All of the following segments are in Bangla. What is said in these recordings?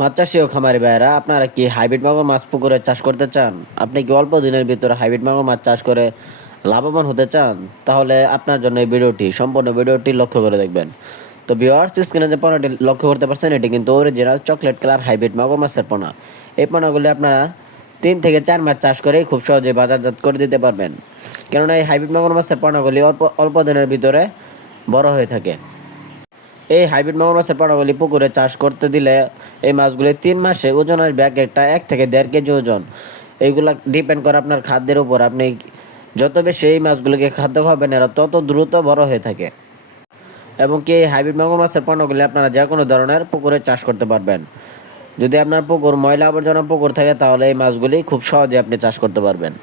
মাছ চাষি ও খামারি ভাইয়েরা, আপনারা কি হাইব্রিড মাগুর মাছ পুকুরে চাষ করতে চান? আপনি কি অল্প দিনের ভিতরে হাইব্রিড মাগুর মাছ চাষ করে লাভবান হতে চান? তাহলে আপনার জন্য এই ভিডিওটি, সম্পূর্ণ ভিডিওটি লক্ষ্য করে দেখবেন। তো ভিউয়ার্স, স্ক্রিনে যে পোনাটি লক্ষ্য করতে পারছেন, এটি কিন্তু অরিজিনাল চকলেট কালার হাইব্রিড মাগুর মাছের পোনা। এই পোনাগুলি আপনারা 3 থেকে 4 মাস চাষ করেই খুব সহজেই বাজারজাত করে দিতে পারবেন, কেননা এই হাইব্রিড মাগুর মাছের পোনাগুলি অল্প অল্প দিনের ভিতরে বড় হয়ে থাকে। এই হাইব্রিড মাগুর মাছের পোনাগুলি পুকুরে চাষ করতে দিলে এই মাছগুলি 3 মাসে ওজন আসবে একটা 1 থেকে 1.5 কেজি ওজন। এইগুলা ডিপেন্ড করে আপনার খাদ্যের উপর। আপনি যত বেশি এই মাছগুলিকে খাদ্য খাবেন, এরা তত দ্রুত বড় হয়ে থাকে। এবং কি এই হাইব্রিড মাগুর মাছের পোনাগুলি আপনারা যে কোনো ধরনের পুকুরে চাষ করতে পারবেন। যদি আপনার পুকুর ময়লা আবর্জনা পুকুর থাকে, তাহলে এই মাছগুলি খুব সহজে আপনি চাষ করতে পারবেন।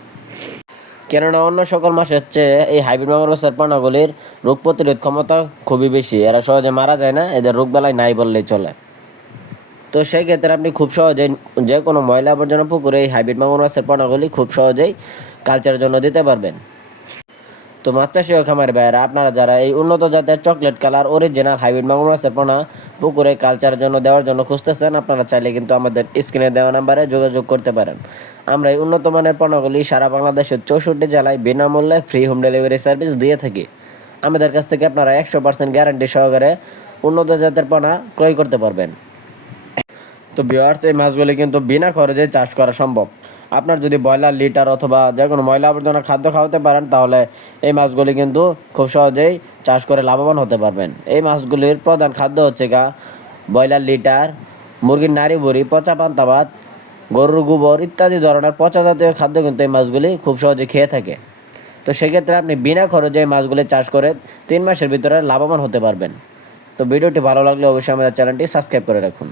কেননা অন্য সকল মাছের চেয়ে এই হাইব্রিড মাগুর মাছের পোনাগুলির রোগ প্রতিরোধ ক্ষমতা খুবই বেশি। এরা সহজে মারা যায় না, এদের রোগ বেলায় নাই বললেই চলে। তো সেই ক্ষেত্রে আপনি খুব সহজেই যে কোনো ময়লা আবর্জনা পুকুরে এই হাইব্রিড মাগুর মাছের পোনাগুলি খুব সহজেই কালচারের জন্য দিতে পারবেন। তো মাছ চাষি ও খামারি ভাইয়েরা, আপনারা যারা এই উন্নত জাতের চকলেট কালার অরিজিনাল হাইব্রিড মাগুর মাছের পোনা পুকুরে কালচারের জন্য দেওয়ার জন্য খুঁজতেছেন, আপনারা চাইলে কিন্তু আমাদের স্ক্রিনে দেওয়া নাম্বারে যোগাযোগ করতে পারেন। আমরা এই উন্নত মানের পোনাগুলি সারা বাংলাদেশের 64 জেলায় বিনামূল্যে ফ্রি হোম ডেলিভারি সার্ভিস দিয়ে থাকি। আমাদের কাছ থেকে আপনারা 100% গ্যারান্টি সহকারে উন্নত জাতের পোনা ক্রয় করতে পারবেন। তো ভিউয়ার্স, এই মাছগুলি কিন্তু বিনা খরচে চাষ করা সম্ভব। আপনার যদি ব্রয়লার লিটার অথবা যে কোনো ময়লা আবর্জনা খাদ্য খাওয়াতে পারেন, তাহলে এই মাছগুলি কিন্তু খুব সহজেই চাষ করে লাভবান হতে পারবেন। এই মাছগুলির প্রধান খাদ্য হচ্ছে ব্রয়লার লিটার, মুরগির নাড়ি বুড়ি, পচা পান্তা ভাত, গরুর গোবর ইত্যাদি ধরনের পচা জাতীয় খাদ্য কিন্তু এই মাছগুলি খুব সহজে খেয়ে থাকে। তো সেক্ষেত্রে আপনি বিনা খরচে এই মাছগুলি চাষ করে 3 মাসের ভিতরে লাভবান হতে পারবেন। তো ভিডিওটি ভালো লাগলে অবশ্যই আমাদের চ্যানেলটি সাবস্ক্রাইব করে রাখুন।